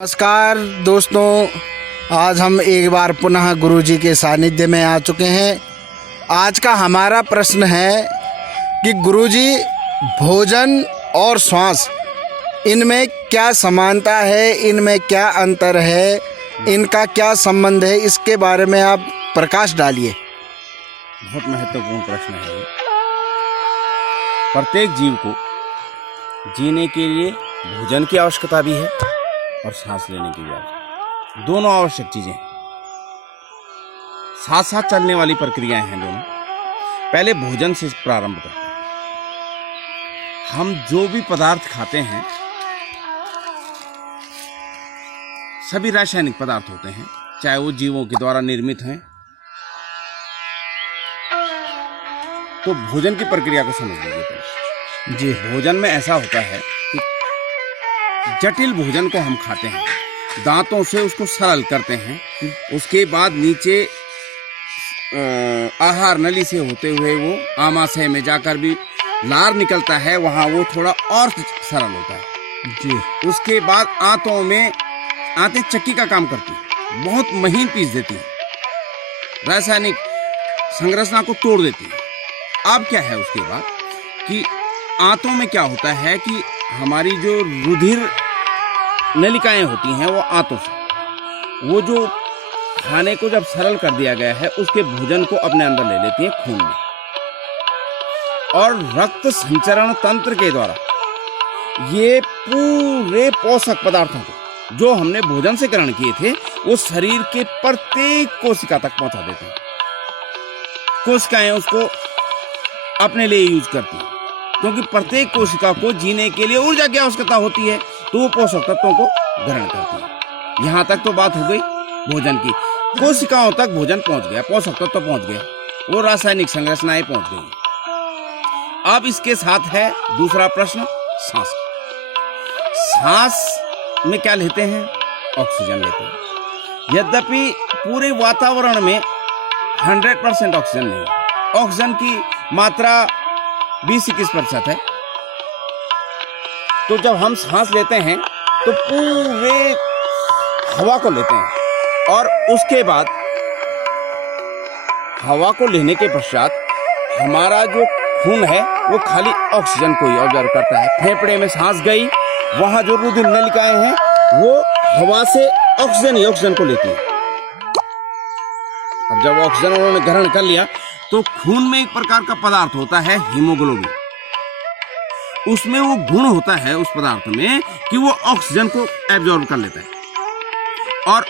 नमस्कार दोस्तों, आज हम एक बार पुनः गुरुजी के सानिध्य में आ चुके हैं। आज का हमारा प्रश्न है कि गुरुजी, भोजन और श्वास, इनमें क्या समानता है, इनमें क्या अंतर है, इनका क्या संबंध है, इसके बारे में आप प्रकाश डालिए। बहुत महत्वपूर्ण प्रश्न है। प्रत्येक जीव को जीने के लिए भोजन की आवश्यकता भी है और सांस लेने की भी आवश्यकता, दोनों आवश्यक चीजें हैं। साथ साथ चलने वाली प्रक्रियाएं हैं दोनों। पहले भोजन से प्रारंभ करते हैं। हम जो भी पदार्थ खाते हैं सभी रासायनिक पदार्थ होते हैं, चाहे वो जीवों के द्वारा निर्मित हैं। तो भोजन की प्रक्रिया को समझ लीजिए पहले। जी, भोजन में ऐसा होता है कि जटिल भोजन को हम खाते हैं, दांतों से उसको सरल करते हैं, उसके बाद नीचे आहार नली से होते हुए वो आमाशय में जाकर भी लार निकलता है, वहाँ वो थोड़ा और सरल होता है। जी, उसके बाद आंतें चक्की का काम करती है, बहुत महीन पीस देती है, रासायनिक संरचना को तोड़ देती है। अब क्या है उसके बाद कि आंतों में क्या होता है कि हमारी जो रुधिर नलिकाएं होती हैं वो आंतों से, वो जो खाने को जब सरल कर दिया गया है उसके भोजन को अपने अंदर ले लेती हैं खून में, और रक्त संचरण तंत्र के द्वारा ये पूरे पोषक पदार्थों को जो हमने भोजन से ग्रहण किए थे वो शरीर के प्रत्येक कोशिका तक पहुंचा देते हैं। कोशिकाएं उसको अपने लिए यूज करती हैं, क्योंकि प्रत्येक कोशिका को जीने के लिए ऊर्जा की आवश्यकता होती है, तो वो पोषक तत्वों को ग्रहण करती है। यहाँ तक तो बात हो गई भोजन की। कोशिकाओं तक भोजन पहुंच गया, पोषक तत्व पहुंच गए, वो रासायनिक संरचनाएं पहुंच गई। अब इसके साथ है दूसरा प्रश्न, सांस। सांस में क्या लेते हैं? ऑक्सीजन लेते हैं। यद्यपि पूरे वातावरण में 100% ऑक्सीजन नहीं है, ऑक्सीजन की मात्रा 20-21% है। तो जब हम सांस लेते हैं तो पूरे हवा को लेते हैं, और उसके बाद हवा को लेने के पश्चात हमारा जो खून है वो खाली ऑक्सीजन को ही ऑब्जर्व करता है। फेफड़े में सांस गई, वहां जो रुधिर नलिकाएं हैं वो हवा से ऑक्सीजन को लेती है। अब जब ऑक्सीजन उन्होंने ग्रहण कर लिया तो खून में एक प्रकार का पदार्थ होता है हीमोग्लोबिन। उसमें वो गुण होता है उस पदार्थ में कि वो ऑक्सीजन को एब्जॉर्ब कर लेता है, और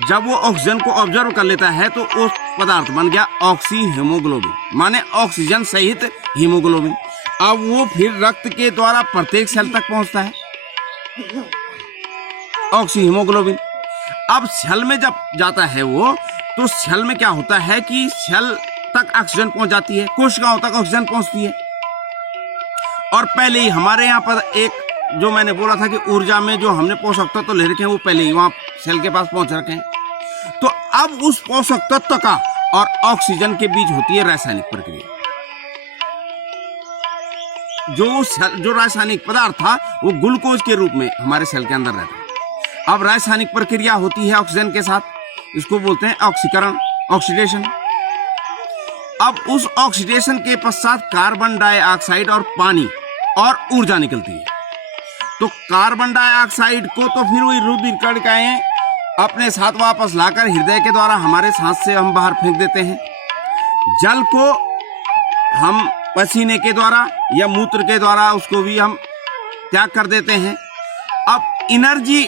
जब वो ऑक्सीजन को ऑब्जर्व कर लेता है तो वो पदार्थ बन गया ऑक्सी हीमोग्लोबिन, माने ऑक्सीजन सहित हीमोग्लोबिन। अब वो फिर रक्त के द्वारा प्रत्येक सेल तक पहुंचता है ऑक्सी हीमोग्लोबिन। अब सेल में जब जाता है वो, तो सेल में क्या होता है कि सेल तक ऑक्सीजन पहुंच जाती है, कोशिकाओं तक ऑक्सीजन पहुंचती है। और पहले ही हमारे यहाँ पर एक जो मैंने बोला था कि ऊर्जा में जो हमने पोषक तत्व ले रखे हैं वो पहले ही वहां सेल के पास पहुंच रखे हैं। तो अब उस पोषक तत्व का और ऑक्सीजन के बीच होती है रासायनिक प्रक्रिया। जो रासायनिक पदार्थ था वो ग्लूकोज के रूप में हमारे सेल के अंदर रहता है। अब रासायनिक प्रक्रिया होती है ऑक्सीजन के साथ, इसको बोलते हैं ऑक्सीकरण, ऑक्सीडेशन। अब उस ऑक्सीडेशन के पश्चात कार्बन डाइऑक्साइड और पानी और ऊर्जा निकलती है। तो कार्बन डाइऑक्साइड को तो फिर वही रुधिर कणिकाएं अपने साथ वापस लाकर हृदय के द्वारा हमारे सांस से हम बाहर फेंक देते हैं। जल को हम पसीने के द्वारा या मूत्र के द्वारा उसको भी हम त्याग कर देते हैं। अब एनर्जी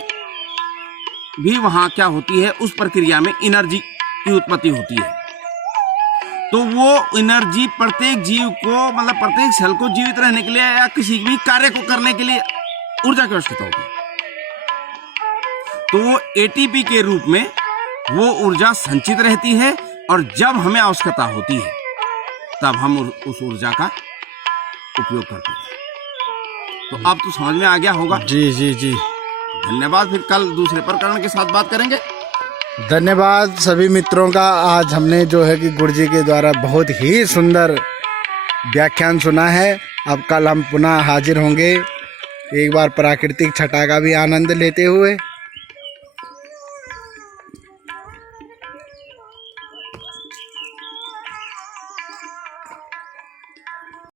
भी वहां क्या होती है, उस प्रक्रिया में एनर्जी की उत्पत्ति होती है। तो वो एनर्जी प्रत्येक जीव को, मतलब प्रत्येक सेल को जीवित रहने के लिए या किसी भी कार्य को करने के लिए ऊर्जा की आवश्यकता होती है। तो वो एटीपी के रूप में वो ऊर्जा संचित रहती है, और जब हमें आवश्यकता होती है तब हम उस ऊर्जा का उपयोग करते हैं। तो अब तो समझ में आ गया होगा। जी जी जी, धन्यवाद। फिर कल दूसरे प्रकरण के साथ बात करेंगे। धन्यवाद सभी मित्रों का। आज हमने जो है कि गुरुजी के द्वारा बहुत ही सुंदर व्याख्यान सुना है। अब कल हम पुनः हाजिर होंगे एक बार प्राकृतिक छटा का भी आनंद लेते हुए।